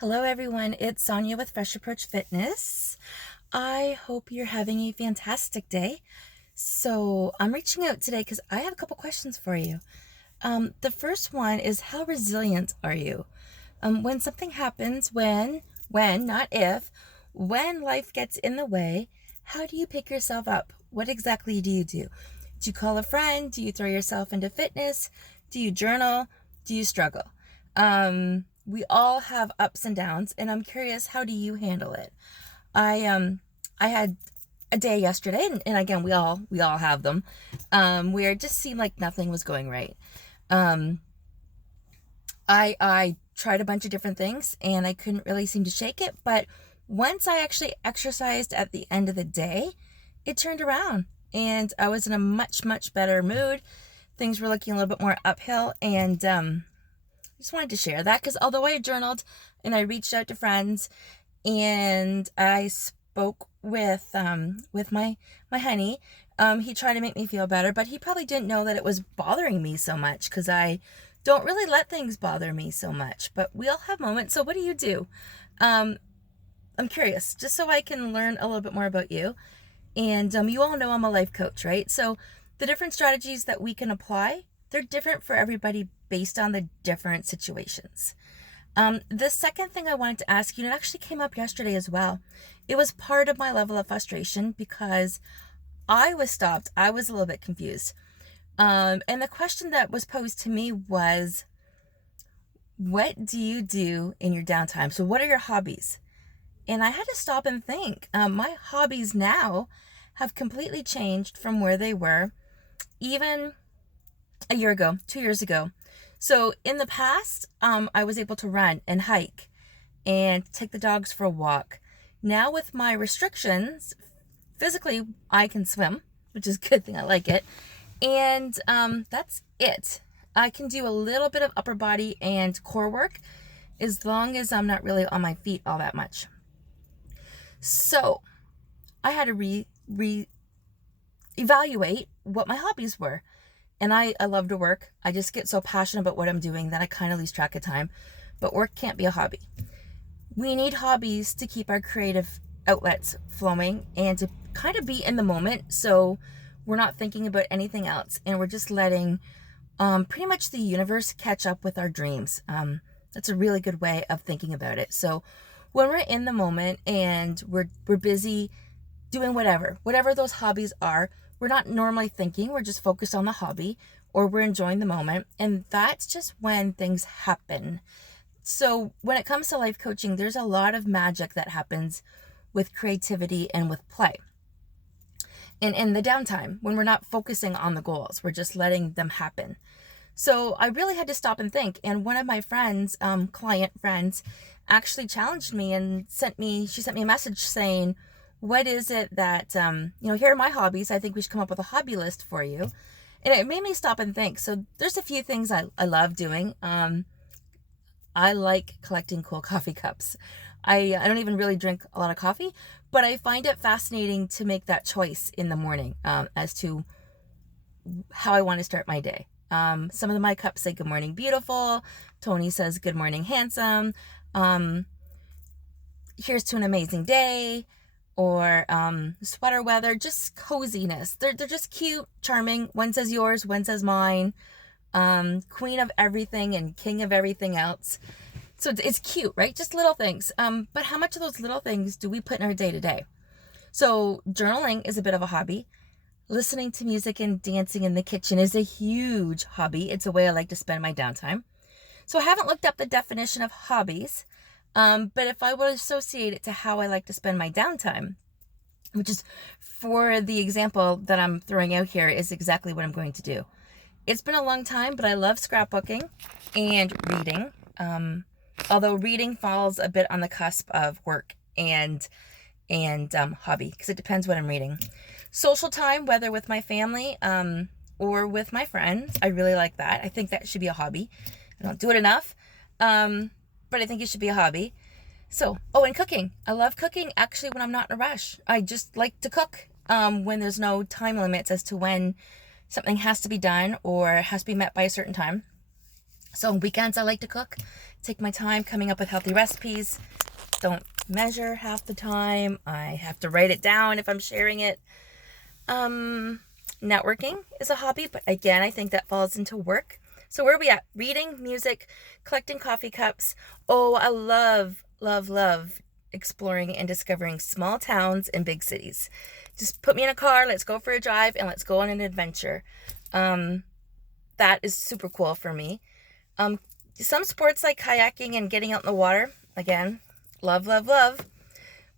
Hello everyone, it's Sonia with Fresh Approach Fitness. I hope you're having a fantastic day. So I'm reaching out today because I have a couple questions for you. The first one is, how resilient are you? When something happens, not if, when life gets in the way, how do you pick yourself up? What exactly do you do? Do you call a friend? Do you throw yourself into fitness? Do you journal? Do you struggle? We all have ups and downs, and I'm curious, how do you handle it? I had a day yesterday, and again, we all have them, where it just seemed like nothing was going right. I tried a bunch of different things, and I couldn't really seem to shake it. But once I actually exercised at the end of the day, it turned around, and I was in a much better mood. Things were looking a little bit more uphill, and just wanted to share that because although I journaled and I reached out to friends and I spoke with my honey, he tried to make me feel better, but he probably didn't know that it was bothering me so much because I don't really let things bother me so much. But we all have moments. So what do you do? I'm curious, just so I can learn a little bit more about you. And you all know I'm a life coach, right? So the different strategies that we can apply, they're different for everybody based on the different situations. The second thing I wanted to ask you, and it actually came up yesterday as well, it was part of my level of frustration because I was stopped. I was a little bit confused. And the question that was posed to me was, what do you do in your downtime? So what are your hobbies? And I had to stop and think. My hobbies now have completely changed from where they were even a year ago, 2 years ago. So in the past, I was able to run and hike and take the dogs for a walk. Now with my restrictions, physically, I can swim, which is a good thing. I like it. And that's it. I can do a little bit of upper body and core work as long as I'm not really on my feet all that much. So I had to evaluate what my hobbies were. And I love to work. I just get so passionate about what I'm doing that I kind of lose track of time. But work can't be a hobby. We need hobbies to keep our creative outlets flowing and to kind of be in the moment. So we're not thinking about anything else. And we're just letting pretty much the universe catch up with our dreams. That's a really good way of thinking about it. So when we're in the moment and we're busy doing whatever those hobbies are, we're not normally thinking, we're just focused on the hobby or we're enjoying the moment. And that's just when things happen. So when it comes to life coaching, there's a lot of magic that happens with creativity and with play. And in the downtime, when we're not focusing on the goals, we're just letting them happen. So I really had to stop and think. And one of my friends, client friends, actually challenged me and she sent me a message saying, what is it that, here are my hobbies. I think we should come up with a hobby list for you. And it made me stop and think. So there's a few things I love doing. I like collecting cool coffee cups. I don't even really drink a lot of coffee, but I find it fascinating to make that choice in the morning as to how I want to start my day. Some of my cups say, good morning, beautiful. Tony says, good morning, handsome. Here's to an amazing day. Or sweater weather, just coziness. They're just cute, charming. One says yours, one says mine. Queen of everything and king of everything else. So it's cute, right? Just little things. But how much of those little things do we put in our day to day? So journaling is a bit of a hobby. Listening to music and dancing in the kitchen is a huge hobby. It's a way I like to spend my downtime. So I haven't looked up the definition of hobbies. But if I would associate it to how I like to spend my downtime, which is for the example that I'm throwing out here, is exactly what I'm going to do. It's been a long time, but I love scrapbooking and reading. Although reading falls a bit on the cusp of work and hobby, because it depends what I'm reading. Social time, whether with my family or with my friends, I really like that. I think that should be a hobby. I don't do it enough. But I think it should be a hobby. So, and cooking. I love cooking actually when I'm not in a rush. I just like to cook when there's no time limits as to when something has to be done or has to be met by a certain time. So on weekends, I like to cook, take my time coming up with healthy recipes. Don't measure half the time. I have to write it down if I'm sharing it. Networking is a hobby, but again, I think that falls into work. So where are we at? Reading, music, collecting coffee cups. Oh, I love, love, love exploring and discovering small towns and big cities. Just put me in a car, let's go for a drive, and let's go on an adventure. That is super cool for me. Some sports like kayaking and getting out in the water, again, love, love, love.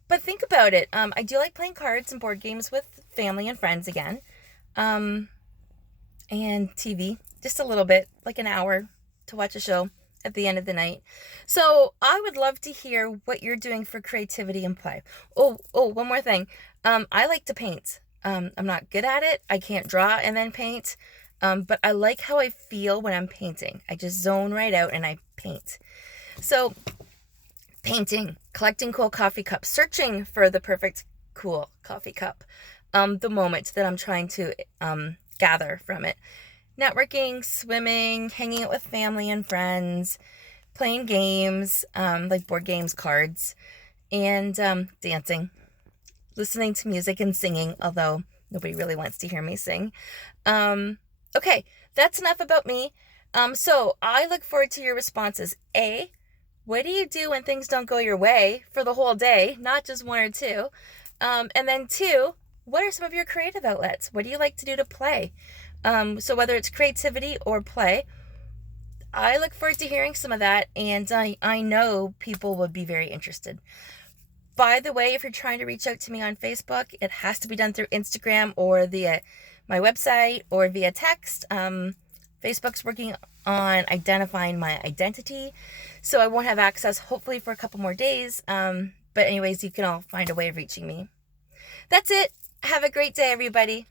But think about it. I do like playing cards and board games with family and friends again. And TV, just a little bit, like an hour to watch a show at the end of the night. So I would love to hear what you're doing for creativity and play. Oh, one more thing. I like to paint. I'm not good at it. I can't draw and then paint. But I like how I feel when I'm painting. I just zone right out and I paint. So painting, collecting cool coffee cups, searching for the perfect cool coffee cup, the moment that I'm trying to gather from it. Networking, swimming, hanging out with family and friends, playing games, like board games, cards, and dancing, listening to music and singing, although nobody really wants to hear me sing. Okay, that's enough about me. So I look forward to your responses. A, what do you do when things don't go your way for the whole day, not just one or two? And then two, what are some of your creative outlets? What do you like to do to play? So whether it's creativity or play, I look forward to hearing some of that, and I know people would be very interested. By the way, if you're trying to reach out to me on Facebook, it has to be done through Instagram or via my website or via text. Facebook's working on identifying my identity, so I won't have access hopefully for a couple more days. But anyways, you can all find a way of reaching me. That's it. Have a great day, everybody.